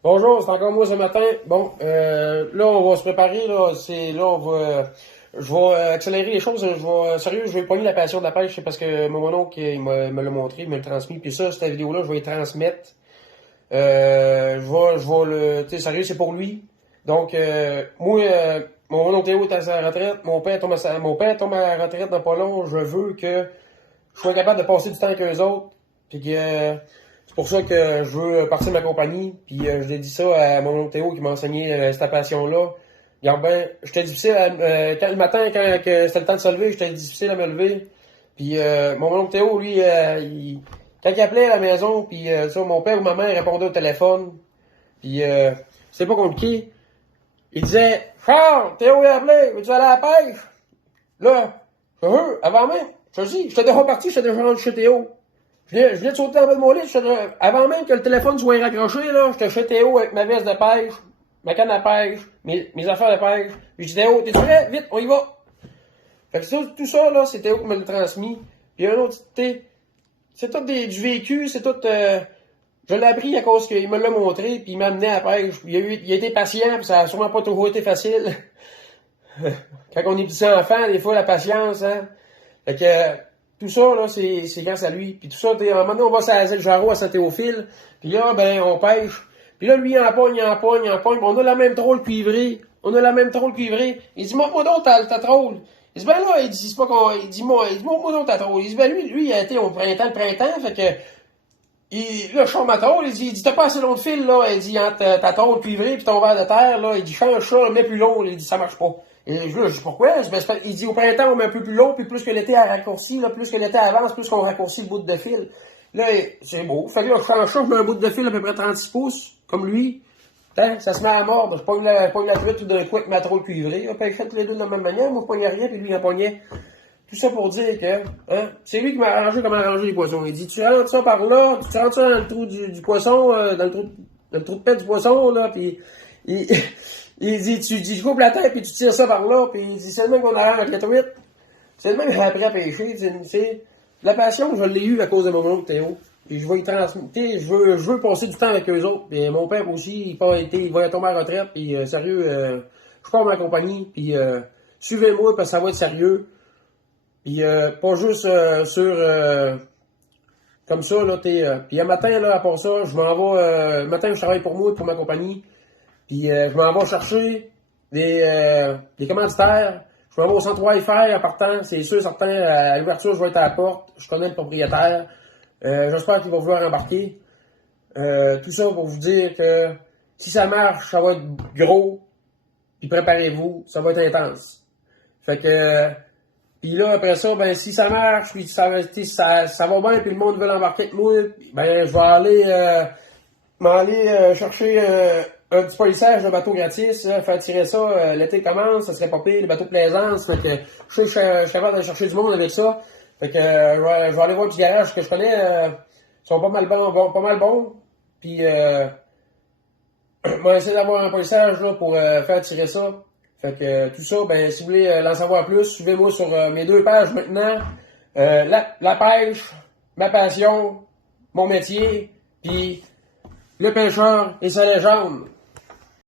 Bonjour, c'est encore moi ce matin. Bon, là, on va se préparer, je vais accélérer les choses. Sérieux, je vais pogner la passion de la pêche, c'est parce que mon oncle, me l'a montré, il me l'a transmis. Puis ça, cette vidéo-là, je vais y transmettre. Tu sais, sérieux, c'est pour lui. Donc, mon oncle Théo est à sa retraite, mon père tombe à la retraite dans pas long. Je veux que je sois capable de passer du temps avec eux autres. Puis que, c'est pour ça que je veux partir de ma compagnie. Puis je dédie ça à mon oncle Théo qui m'a enseigné cette passion-là. Regarde ben, j'étais difficile quand le matin, que c'était le temps de se lever, j'étais difficile à me lever. Puis mon oncle Théo, lui, quand il appelait à la maison, puis mon père ou ma mère répondait au téléphone. Puis c'est pas compliqué. Il disait Charles, Théo est appelé, veux-tu aller à la pêche? Là, avant même, je te dis, j'étais déjà parti, j'étais déjà rendu chez Théo. Je venais de sauter en bas de mon lit, avant même que le téléphone soit raccroché, là, j'étais chez Théo avec ma veste de pêche, ma canne à pêche, mes affaires de pêche. Puis je dis Théo, t'es prêt? Vite, on y va. Fait que tout ça, là, c'est Théo qui me l'a transmis. Puis un autre, c'est tout du vécu, c'est tout. Je l'ai appris à cause qu'il me l'a montré, puis il m'a amené à la pêche. Il a été patient, puis ça a sûrement pas toujours été facile. Quand on est petit enfant, des fois, la patience, hein. Fait que tout ça, là, c'est grâce à lui. Puis tout ça, maintenant, on va sur la Jarreau à Saint-Théophile. Puis là, ben, on pêche. Puis là, lui, il en pogne. On a la même trôle cuivrée. Il dit, moi donc, ta trôle. Il dit, ben là, il dit, c'est pas qu'on, il dit, moi donc, ta trôle. Il dit, ben lui, il a été au printemps, fait que, là, je sors ma trôle, il dit, t'as pas assez long de fil, là. Il dit, entre ta trôle cuivrée puis ton verre de terre, là. Il dit, change ça, mets plus long. Il dit, ça marche pas. Et je dis pourquoi? Il dit au printemps, on met un peu plus long, puis plus que l'été a raccourci, là, plus que l'été avance, plus qu'on raccourcit le bout de fil. Là, c'est beau. Fait que là, je mets un bout de fil à peu près 36 pouces, comme lui. Hein, ça se met à mort. Je pogne la truite tout d'un coup avec ma trôle cuivrée. Là, puis je fais tous les deux de la même manière. Moi, je pognais rien, puis lui, il en pognait. Tout ça pour dire que, hein, c'est lui qui m'a arrangé comment arranger les poissons. Il dit, tu rentres ça par là, tu rentres ça dans le trou du poisson, dans le trou de pète du poisson, là, puis il dit, tu coupes la tête, puis tu tires ça par là, puis il dit, c'est le même qu'on arrange la truite. C'est le même que j'ai appris à pêcher. C'est la passion, je l'ai eue à cause de mon oncle Théo. Puis je vais y transmettre, je veux passer du temps avec eux autres. Et mon père aussi, il va tomber à la retraite, puis sérieux, je pars de ma compagnie, puis suivez-moi, parce que ça va être sérieux. Puis pas juste comme ça, là, puis un matin, là, à part ça, je m'en vais, le matin, je travaille pour moi, pour ma compagnie. Puis je m'en vais chercher des commanditaires. Je m'en vais au centre Wi-Fi en partant, c'est sûr, certain, à l'ouverture, je vais être à la porte. Je connais le propriétaire. J'espère qu'il va vouloir embarquer. Tout ça pour vous dire que si ça marche, ça va être gros. Puis préparez-vous, ça va être intense. Fait que puis là, après ça, ben si ça marche, puis ça va bien, puis le monde veut l'embarquer avec moi, ben je vais aller chercher un petit polissage de bateau gratis, faire tirer ça, l'été commence, ça serait pas pire, les bateaux de plaisance, fait que je suis capable d'aller chercher du monde avec ça. Fait que je vais aller voir du garage que je connais, ils sont pas mal bons, puis on va essayer d'avoir un polissage là, pour faire tirer ça. Fait que tout ça, ben si vous voulez en savoir plus, suivez-moi sur mes deux pages maintenant. La pêche, ma passion, mon métier, puis le pêcheur et sa légende.